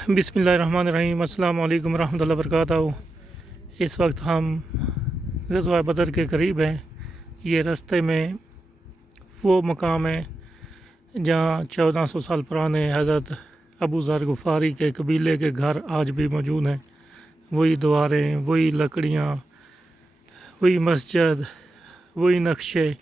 बिस्मिल्लाहिर्रहमानिर्रहीम अस्सलाम वालेकुम रहमतुल्लाहि व बरकातहू। इस वक्त हम ग़ज़वा बदर के करीब हैं। ये रास्ते में वो मकाम है जहाँ 1400 साल पुराने हज़रत अबू ज़र ग़िफ़ारी के कबीले के घर आज भी मौजूद हैं। वही दीवारें, वही लकड़ियाँ, वही मस्जिद, वही नक्शे